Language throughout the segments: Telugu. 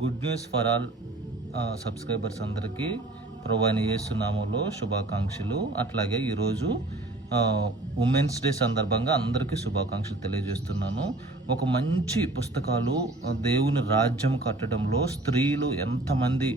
Good news for all subscribers అందరికీ. ప్రభాని యేసునామంలో శుభాకాంక్షలు. అట్లాగే ఈరోజు ఉమెన్స్ డే సందర్భంగా అందరికీ శుభాకాంక్షలు తెలియజేస్తున్నాను. ఒక మంచి పుస్తకాలు దేవుని రాజ్యం కట్టడంలో స్త్రీలు ఎంతమంది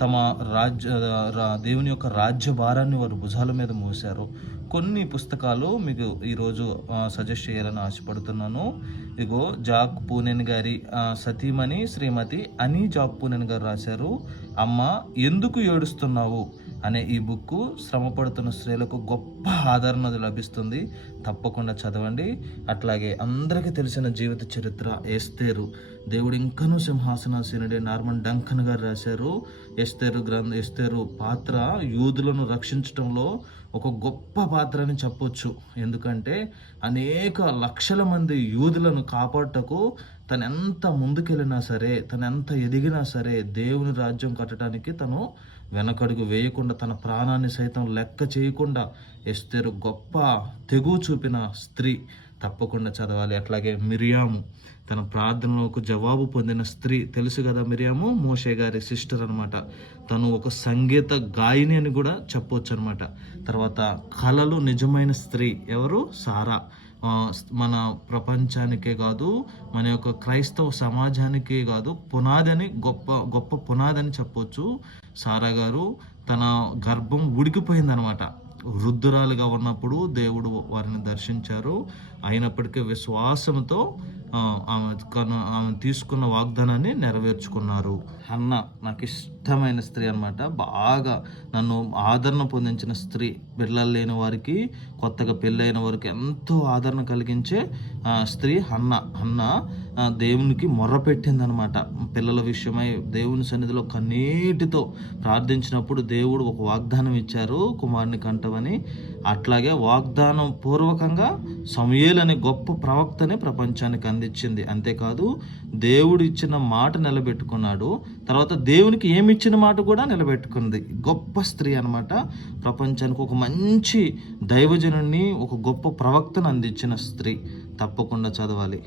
తమ రాజ్య రా- దేవుని యొక్క రాజ్య భారాన్ని వారు భుజాల మీద మోశారు. కొన్ని పుస్తకాలు మీకు ఈరోజు సజెస్ట్ చేయాలని ఆశపడుతున్నాను. ఇగో జాక్ పూనెన్ గారి సతీమణి శ్రీమతి అని జాక్ పూనెన్ గారు రాశారు. అమ్మ ఎందుకు ఏడుస్తున్నావు? అనే ఈ బుక్ శ్రమపడుతున్న స్త్రీలకు గొప్ప ఆదరణ లభిస్తుంది. తప్పకుండా చదవండి. అట్లాగే అందరికీ తెలిసిన జీవిత చరిత్ర ఎస్తేరు. దేవుడు ఇంకనూ సింహాసనాసీనుడే నార్మన్ డంకన్ గారు రాశారు. ఎస్తేరు గ్రంథ ఎస్తేరు పాత్ర యూదులను రక్షించడంలో ఒక గొప్ప పాత్ర అని చెప్పొచ్చు. ఎందుకంటే అనేక లక్షల మంది యూదులను కాపాడటకు తను ఎంత ముందుకెళ్ళినా సరే తను ఎంత ఎదిగినా సరే దేవుని రాజ్యం కట్టడానికి తను వెనకడుగు వేయకుండా తన ప్రాణాన్ని సైతం లెక్క చేయకుండా ఎస్తేరు గొప్ప తెగువ చూపిన స్త్రీ. తప్పకుండా చదవాలి. అట్లాగే మిరియాము తన ప్రార్థనలకు జవాబు పొందిన స్త్రీ. తెలుసు కదా మిరియాము? మోషే గారి సిస్టర్ అనమాట తను ఒక సంగీత గాయని అని కూడా చెప్పొచ్చు అనమాట తర్వాత కళలు నిజమైన స్త్రీ. ఎవరు? సారా. మన ప్రపంచానికే కాదు మన యొక్క క్రైస్తవ సమాజానికే కాదు పునాది అని గొప్ప గొప్ప పునాది అని చెప్పొచ్చు. సారా గారు తన గర్భం ఉడికిపోయిందనమాట వృద్ధురాలుగా ఉన్నప్పుడు దేవుడు వారిని దర్శించారు. అయినప్పటికీ విశ్వాసంతో ఆమె ఆమె తీసుకున్న వాగ్దానాన్ని నెరవేర్చుకున్నారు. అన్న నాకు ఇష్టమైన స్త్రీ అన్నమాట. బాగా నన్ను ఆదరణ పొందించిన స్త్రీ పిల్లలు లేని వారికి కొత్తగా పెళ్ళైన వారికి ఎంతో ఆదరణ కలిగించే స్త్రీ హన్న. అన్న దేవునికి మొర్రపెట్టిందనమాట పిల్లల విషయమై దేవుని సన్నిధిలో కన్నీటితో ప్రార్థించినప్పుడు దేవుడు ఒక వాగ్దానం ఇచ్చారు కుమారుని కంటవని. అట్లాగే వాగ్దానం పూర్వకంగా సమయేల్ అనే గొప్ప ప్రవక్తని ప్రపంచానికి అందించింది. అంతేకాదు దేవుడు ఇచ్చిన మాట నిలబెట్టుకున్నాడు. తర్వాత దేవునికి ఏమి ఇచ్చిన మాట కూడా నిలబెట్టుకుంది. గొప్ప స్త్రీ అనమాట ప్రపంచానికి ఒక మంచి దైవజనుడిని ఒక గొప్ప ప్రవక్తను అందించిన స్త్రీ. తప్పకుండా చదవాలి.